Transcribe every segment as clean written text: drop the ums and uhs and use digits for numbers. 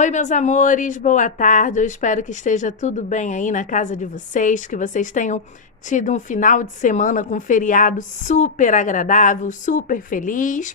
Oi, meus amores, boa tarde. Eu espero que esteja tudo bem aí na casa de vocês, que vocês tenham tido um final de semana com feriado super agradável, super feliz.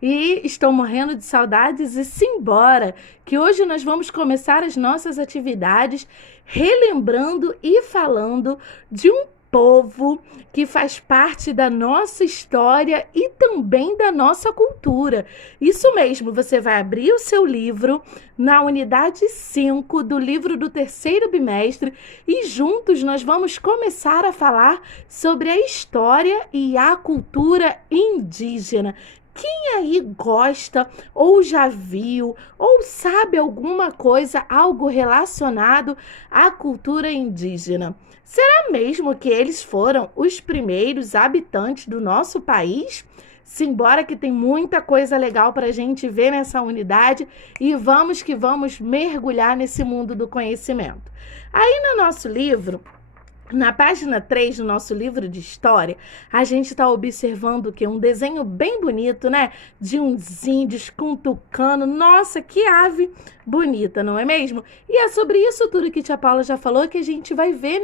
E estou morrendo de saudades e simbora, que hoje nós vamos começar as nossas atividades relembrando e falando de um povo que faz parte da nossa história e também da nossa cultura. Isso mesmo, você vai abrir o seu livro na unidade 5 do livro do terceiro bimestre e juntos nós vamos começar a falar sobre a história e a cultura indígena. Quem aí gosta, ou já viu, ou sabe alguma coisa, algo relacionado à cultura indígena? Será mesmo que eles foram os primeiros habitantes do nosso país? Simbora que tem muita coisa legal para a gente ver nessa unidade e vamos que vamos mergulhar nesse mundo do conhecimento. Aí no nosso livro, na página 3 do nosso livro de história, a gente está observando que um desenho bem bonito, né? De uns índios com tucano. Nossa, que ave bonita, não é mesmo? E é sobre isso tudo que tia Paula já falou que a gente vai ver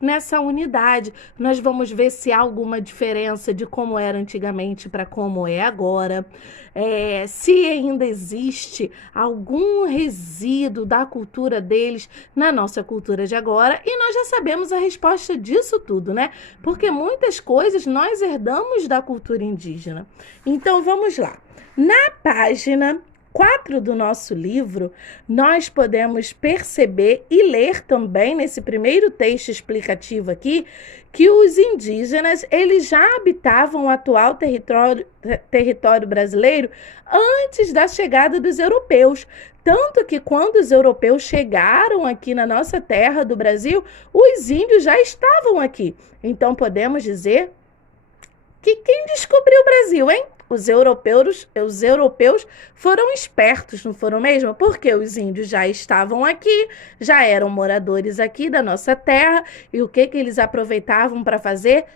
nessa unidade. Nós vamos ver se há alguma diferença de como era antigamente para como é agora. Se ainda existe algum resíduo da cultura deles na nossa cultura de agora. E nós já sabemos a resposta disso tudo, né? Porque muitas coisas nós herdamos da cultura indígena. Então, vamos lá. Na página 4 do nosso livro, nós podemos perceber e ler também nesse primeiro texto explicativo aqui que os indígenas, eles já habitavam o atual território brasileiro antes da chegada dos europeus. Tanto que quando os europeus chegaram aqui na nossa terra do Brasil, os índios já estavam aqui. Então podemos dizer que quem descobriu o Brasil, hein? Os europeus foram espertos, não foram mesmo? Porque os índios já estavam aqui, já eram moradores aqui da nossa terra. E o que eles aproveitavam para fazer?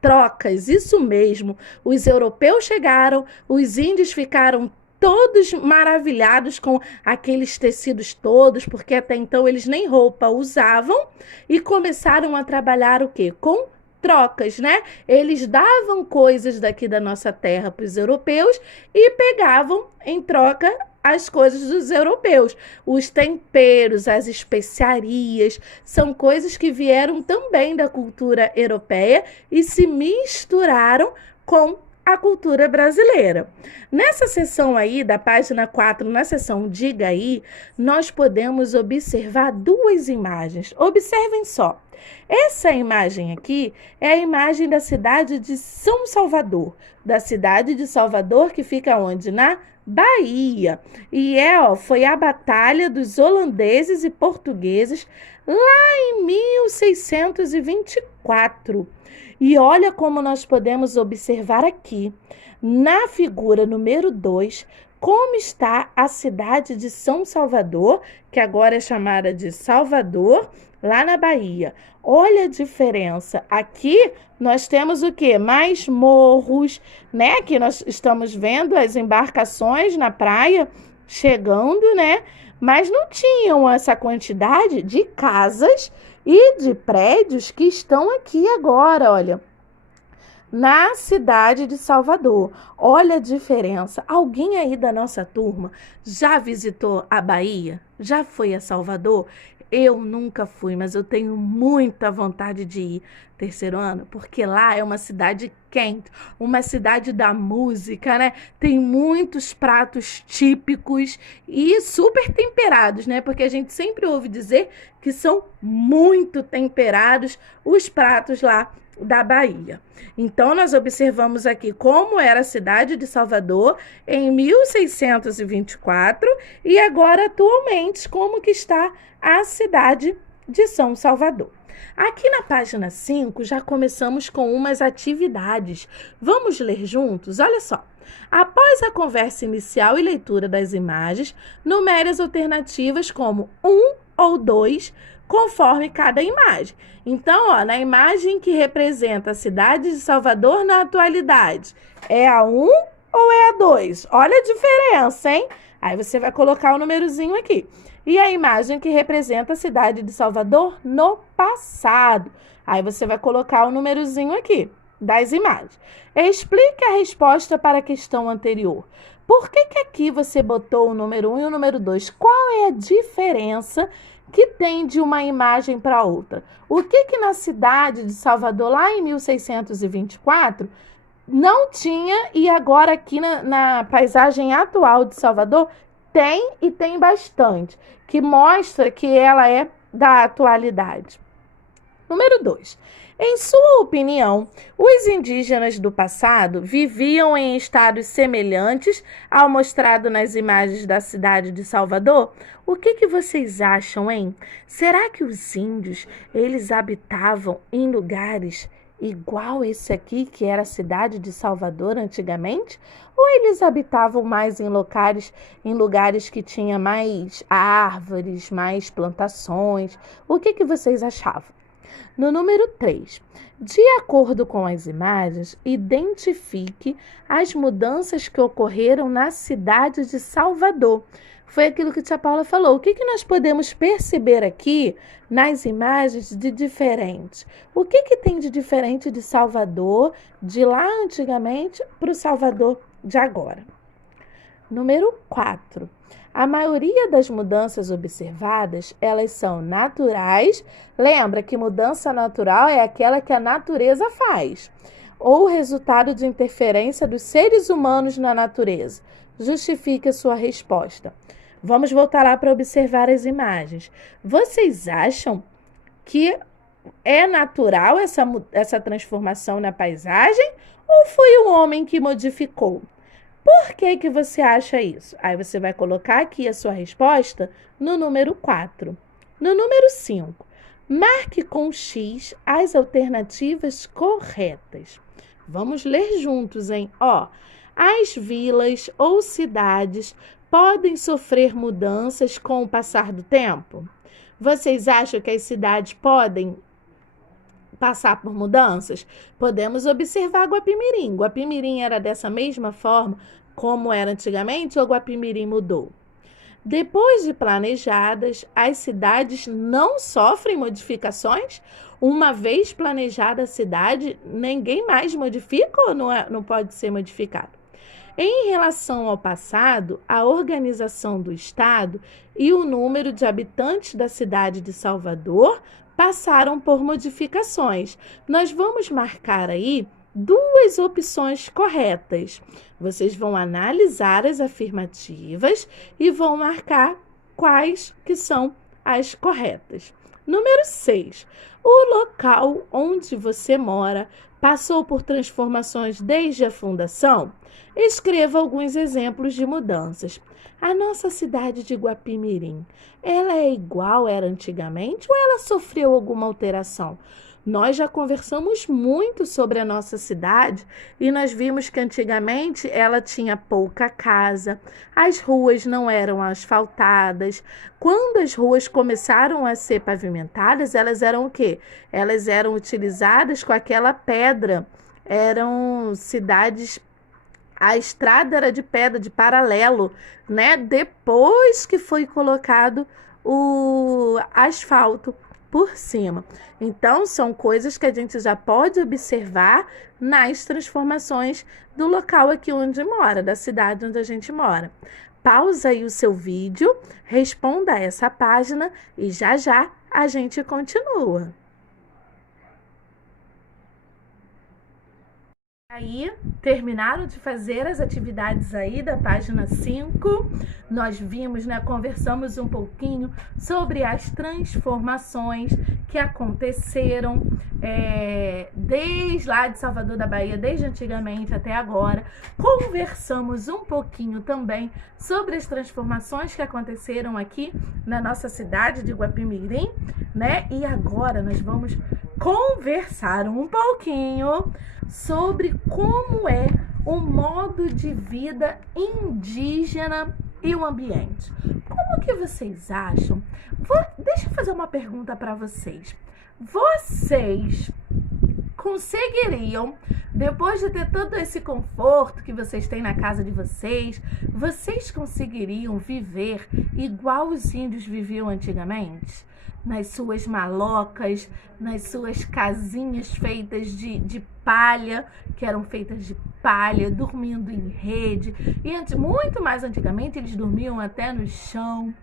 Trocas, isso mesmo. Os europeus chegaram, os índios ficaram todos maravilhados com aqueles tecidos todos, porque até então eles nem roupa usavam, e começaram a trabalhar o quê? Com trocas, né? Eles davam coisas daqui da nossa terra para os europeus e pegavam em troca as coisas dos europeus. Os temperos, as especiarias, são coisas que vieram também da cultura europeia e se misturaram com a cultura brasileira. Nessa seção aí, da página 4, na seção Diga Aí, nós podemos observar duas imagens. Observem só. Essa imagem aqui é a imagem da cidade de São Salvador. Da cidade de Salvador, que fica onde? Na Bahia. E foi a batalha dos holandeses e portugueses lá em 1624. E olha como nós podemos observar aqui, na figura número 2, como está a cidade de São Salvador, que agora é chamada de Salvador, lá na Bahia. Olha a diferença. Aqui nós temos o quê? Mais morros, né? Aqui nós estamos vendo as embarcações na praia chegando, né? Mas não tinham essa quantidade de casas e de prédios que estão aqui agora, olha, na cidade de Salvador. Olha a diferença. Alguém aí da nossa turma já visitou a Bahia? Já foi a Salvador? Eu nunca fui, mas eu tenho muita vontade de ir terceiro ano, porque lá é uma cidade quente, uma cidade da música, né? Tem muitos pratos típicos e super temperados, né? Porque a gente sempre ouve dizer que são muito temperados os pratos lá da Bahia. Então, nós observamos aqui como era a cidade de Salvador em 1624 e agora, atualmente, como que está a cidade de São Salvador. Aqui na página 5, já começamos com umas atividades. Vamos ler juntos? Olha só. Após a conversa inicial e leitura das imagens, numere as alternativas como 1 ou 2, conforme cada imagem. Então, na imagem que representa a cidade de Salvador na atualidade, é a 1 ou é a 2? Olha a diferença, hein? Aí você vai colocar o númerozinho aqui. E a imagem que representa a cidade de Salvador no passado. Aí você vai colocar o númerozinho aqui das imagens. Explique a resposta para a questão anterior. Por que aqui você botou o número 1 e o número 2? Qual é a diferença que tem de uma imagem para outra? O que na cidade de Salvador, lá em 1624, não tinha e agora aqui na paisagem atual de Salvador tem e tem bastante, que mostra que ela é da atualidade. Número 2. Em sua opinião, os indígenas do passado viviam em estados semelhantes ao mostrado nas imagens da cidade de Salvador? O que vocês acham, hein? Será que os índios, eles habitavam em lugares igual esse aqui, que era a cidade de Salvador antigamente? Ou eles habitavam mais em lugares que tinha mais árvores, mais plantações? O que vocês achavam? No número 3, de acordo com as imagens, identifique as mudanças que ocorreram na cidade de Salvador. Foi aquilo que a tia Paula falou. O que nós podemos perceber aqui nas imagens de diferente? O que tem de diferente de Salvador, de lá antigamente, para o Salvador de agora? Número 4. A maioria das mudanças observadas, elas são naturais. Lembra que mudança natural é aquela que a natureza faz, ou resultado de interferência dos seres humanos na natureza. Justifique a sua resposta. Vamos voltar lá para observar as imagens. Vocês acham que é natural essa transformação na paisagem ou foi o homem que modificou? Por que você acha isso? Aí você vai colocar aqui a sua resposta no número 4. No número 5, marque com X as alternativas corretas. Vamos ler juntos, hein? As vilas ou cidades podem sofrer mudanças com o passar do tempo? Vocês acham que as cidades podem passar por mudanças? Podemos observar Guapimirim. Guapimirim era dessa mesma forma como era antigamente ou Guapimirim mudou? Depois de planejadas, as cidades não sofrem modificações? Uma vez planejada a cidade, ninguém mais modifica ou não pode ser modificado? Em relação ao passado, a organização do Estado e o número de habitantes da cidade de Salvador passaram por modificações. Nós vamos marcar aí 2 opções corretas. Vocês vão analisar as afirmativas e vão marcar quais que são as corretas. Número 6. O local onde você mora passou por transformações desde a fundação? Escreva alguns exemplos de mudanças. A nossa cidade de Guapimirim, ela é igual era antigamente ou ela sofreu alguma alteração? Nós já conversamos muito sobre a nossa cidade e nós vimos que antigamente ela tinha pouca casa, as ruas não eram asfaltadas. Quando as ruas começaram a ser pavimentadas, elas eram o quê? Elas eram utilizadas com aquela pedra, eram cidades. A estrada era de pedra, de paralelo, né? Depois que foi colocado o asfalto por cima. Então, são coisas que a gente já pode observar nas transformações do local aqui onde mora, da cidade onde a gente mora. Pausa aí o seu vídeo, responda essa página e já a gente continua. Aí, terminaram de fazer as atividades aí da página 5. Nós vimos, conversamos um pouquinho sobre as transformações que aconteceram desde lá de Salvador da Bahia, desde antigamente até agora. Conversamos um pouquinho também sobre as transformações que aconteceram aqui na nossa cidade de Guapimirim, né? E agora nós vamos conversar um pouquinho sobre como é o modo de vida indígena e o ambiente. Como que vocês acham? Deixa eu fazer uma pergunta para vocês. Vocês conseguiriam, depois de ter todo esse conforto que vocês têm na casa de vocês, vocês conseguiriam viver igual os índios viviam antigamente? Nas suas malocas, nas suas casinhas feitas de palha, que eram feitas de palha, dormindo em rede. E muito mais antigamente, eles dormiam até no chão,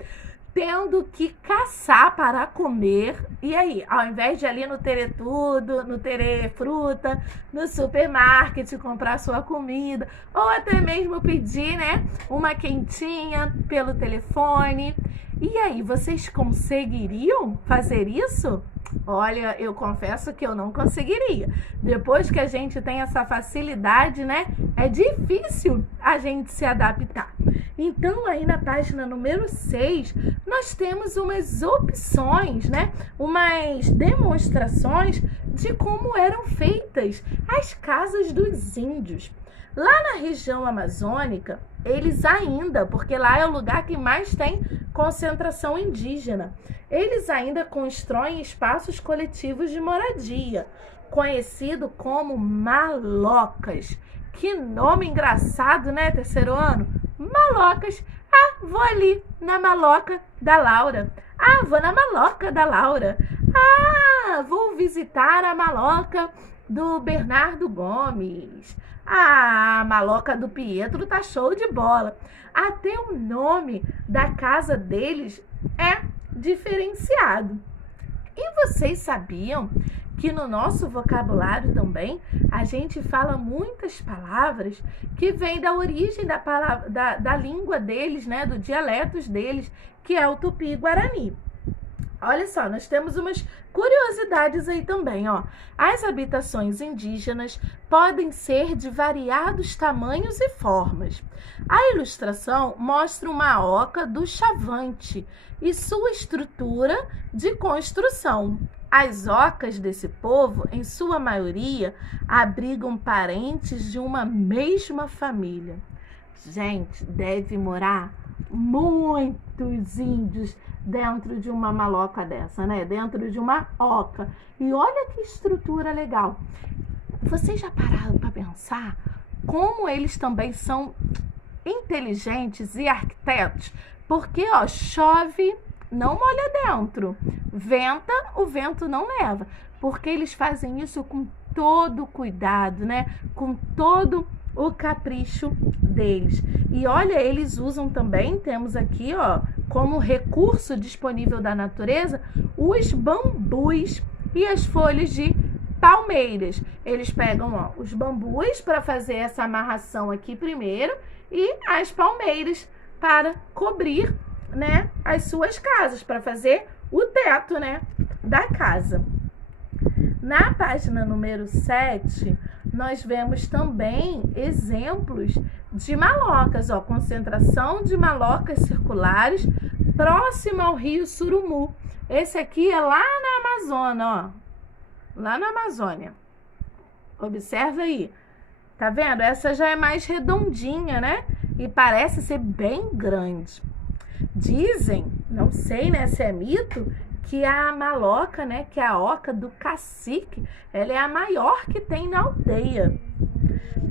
tendo que caçar para comer. E aí, ao invés de ali no Terê Tudo, no Terê Fruta, no supermarket, comprar sua comida, ou até mesmo pedir, né, uma quentinha pelo telefone. E aí, vocês conseguiriam fazer isso? Olha, eu confesso que eu não conseguiria. Depois que a gente tem essa facilidade, né, é difícil a gente se adaptar. Então, aí na página número 6, nós temos umas opções, né, umas demonstrações de como eram feitas as casas dos índios. Lá na região amazônica, eles ainda, porque lá é o lugar que mais tem concentração indígena, eles ainda constroem espaços coletivos de moradia, conhecido como malocas. Que nome engraçado, né, terceiro ano? Malocas. Ah, vou ali na maloca da Laura. Ah, vou na maloca da Laura. Ah, vou visitar a maloca do Bernardo Gomes. Ah, a maloca do Pietro tá show de bola. Até o nome da casa deles é diferenciado. E vocês sabiam que no nosso vocabulário também a gente fala muitas palavras que vêm da origem da língua deles, né, do dialetos deles, que é o Tupi-Guarani. Olha só, nós temos umas curiosidades aí também, ó. As habitações indígenas podem ser de variados tamanhos e formas. A ilustração mostra uma oca do Chavante e sua estrutura de construção. As ocas desse povo, em sua maioria, abrigam parentes de uma mesma família. Gente, deve morar muitos índios dentro de uma maloca dessa, né? Dentro de uma oca. E olha que estrutura legal. Vocês já pararam para pensar como eles também são inteligentes e arquitetos? Porque, ó, chove, não molha dentro. Venta, o vento não leva. Porque eles fazem isso com todo cuidado, né? Com todo o capricho deles. E olha, eles usam também, temos aqui, ó, como recurso disponível da natureza, os bambus e as folhas de palmeiras. Eles pegam, ó, os bambus para fazer essa amarração aqui primeiro e as palmeiras para cobrir, né, as suas casas, para fazer o teto, né, da casa. Na página número 7, nós vemos também exemplos de malocas, ó, concentração de malocas circulares próximo ao rio Surumu. Esse aqui é lá na Amazônia, ó, lá na Amazônia. Observa aí, tá vendo? Essa já é mais redondinha, né? E parece ser bem grande. Dizem, não sei, né, se é mito, que a maloca, né, que é a oca do cacique, ela é a maior que tem na aldeia.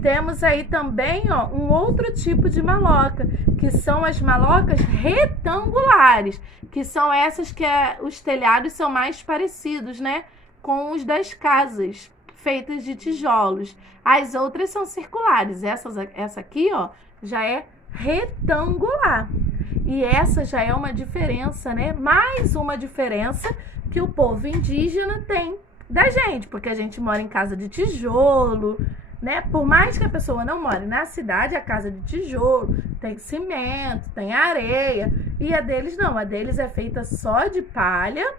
Temos aí também, ó, um outro tipo de maloca, que são as malocas retangulares, que são essas que os telhados são mais parecidos, né, com os das casas, feitas de tijolos. As outras são circulares, essa aqui, ó, já é retangular. E essa já é uma diferença, né? Mais uma diferença que o povo indígena tem da gente, porque a gente mora em casa de tijolo, né? Por mais que a pessoa não more na cidade, a casa de tijolo, tem cimento, tem areia, e a deles não, a deles é feita só de palha,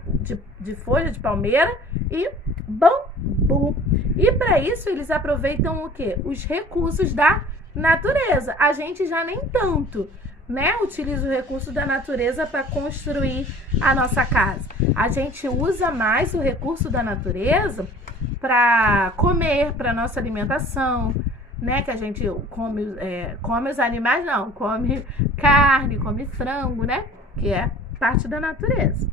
de folha de palmeira e bambu. E para isso eles aproveitam o quê? Os recursos da natureza. A gente já nem tanto, né, utiliza o recurso da natureza para construir a nossa casa. A gente usa mais o recurso da natureza para comer, para nossa alimentação, né, que a gente come os animais, não, come carne, come frango, né, que é parte da natureza.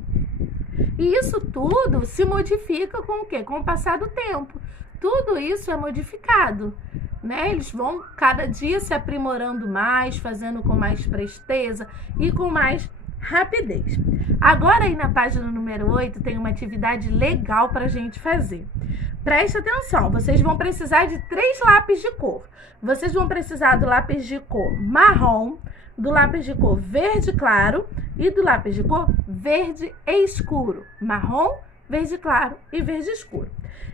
E isso tudo se modifica com o quê? Com o passar do tempo. tudo isso é modificado, né? Eles vão cada dia se aprimorando mais, fazendo com mais presteza e com mais rapidez. Agora aí na página número 8 tem uma atividade legal para a gente fazer. Preste atenção, vocês vão precisar de 3 lápis de cor. Vocês vão precisar do lápis de cor marrom, do lápis de cor verde claro e do lápis de cor verde escuro. Marrom, verde claro e verde escuro.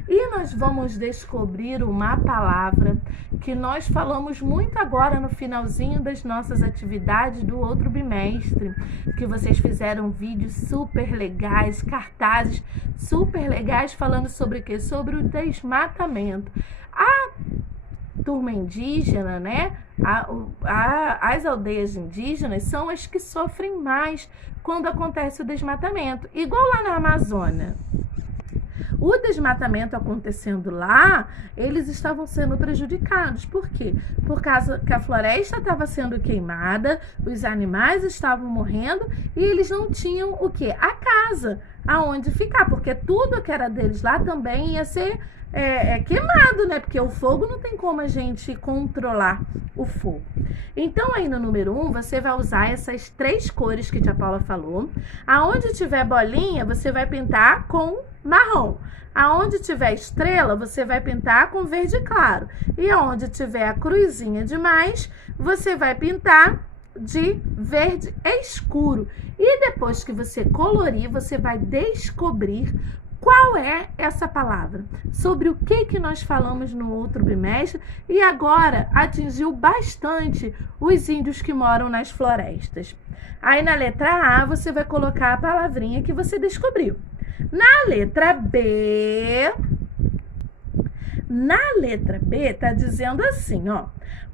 E nós vamos descobrir uma palavra que nós falamos muito agora no finalzinho das nossas atividades do outro bimestre, que vocês fizeram vídeos super legais, cartazes super legais falando sobre o quê? Sobre o desmatamento. A turma indígena, né? As aldeias indígenas são as que sofrem mais quando acontece o desmatamento, igual lá na Amazônia. O desmatamento acontecendo lá, eles estavam sendo prejudicados. Por quê? Por causa que a floresta estava sendo queimada, os animais estavam morrendo e eles não tinham o quê? A casa aonde ficar, porque tudo que era deles lá também ia ser queimado, né? Porque o fogo não tem como a gente controlar o fogo. Então, aí no número 1, você vai usar essas 3 cores que a tia Paula falou. Aonde tiver bolinha, você vai pintar com marrom. Aonde tiver estrela, você vai pintar com verde claro. E aonde tiver a cruzinha de mais, você vai pintar de verde escuro. E depois que você colorir, você vai descobrir qual é essa palavra, sobre o que nós falamos no outro bimestre e agora atingiu bastante os índios que moram nas florestas. Aí na letra A você vai colocar a palavrinha que você descobriu. Na letra B tá dizendo assim, ó: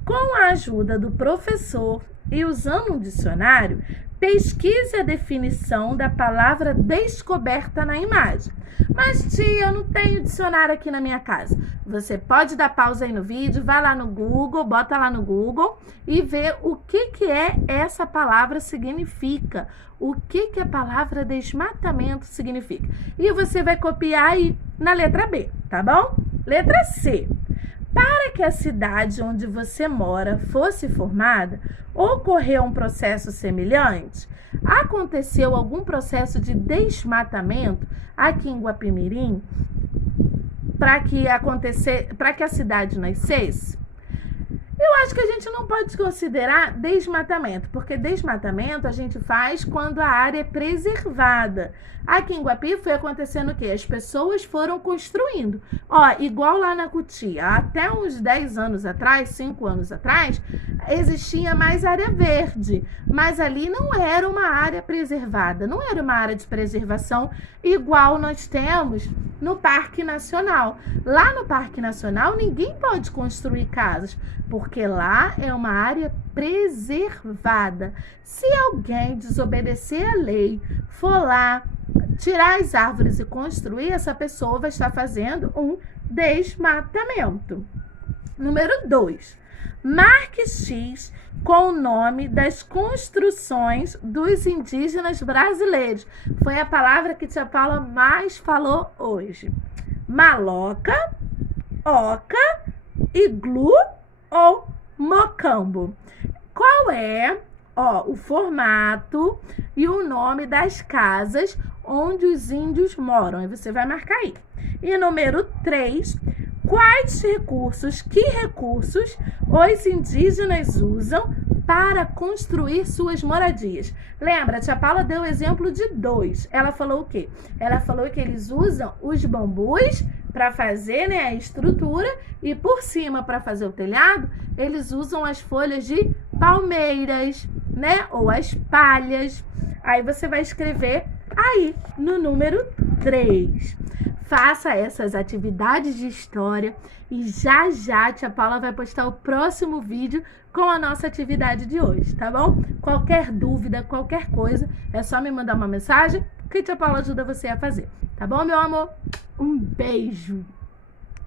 com a ajuda do professor e usando um dicionário, pesquise a definição da palavra descoberta na imagem. Mas, tia, eu não tenho dicionário aqui na minha casa. Você pode dar pausa aí no vídeo, vai lá no Google, bota lá no Google e vê o que essa palavra significa. O que a palavra desmatamento significa. E você vai copiar aí na letra B, tá bom? Letra C. Para que a cidade onde você mora fosse formada, ocorreu um processo semelhante? Aconteceu algum processo de desmatamento aqui em Guapimirim para que a cidade nascesse? Eu acho que a gente não pode considerar desmatamento, porque desmatamento a gente faz quando a área é preservada. Aqui em Guapi foi acontecendo o quê? As pessoas foram construindo. Ó, igual lá na Cutia, até uns 10 anos atrás, 5 anos atrás, existia mais área verde, mas ali não era uma área preservada, não era uma área de preservação igual nós temos no Parque Nacional. Lá no Parque Nacional ninguém pode construir casas, porque lá é uma área preservada. Se alguém desobedecer a lei, for lá, tirar as árvores e construir, essa pessoa vai estar fazendo um desmatamento. Número 2. Marque X com o nome das construções dos indígenas brasileiros. Foi a palavra que tia Paula mais falou hoje. Maloca, oca, iglu ou mocambo. Qual é, o formato e o nome das casas onde os índios moram? Aí você vai marcar aí. E número 3, que recursos os indígenas usam para construir suas moradias? Lembra, a tia Paula deu o exemplo de 2. Ela falou o quê? Ela falou que eles usam os bambus para fazer, né, a estrutura e por cima, para fazer o telhado, eles usam as folhas de palmeiras, né, ou as palhas. Aí você vai escrever aí no número 3. Faça essas atividades de história e já a tia Paula vai postar o próximo vídeo com a nossa atividade de hoje, tá bom? Qualquer dúvida, qualquer coisa, é só me mandar uma mensagem que a tia Paula ajuda você a fazer. Tá bom, meu amor? Um beijo!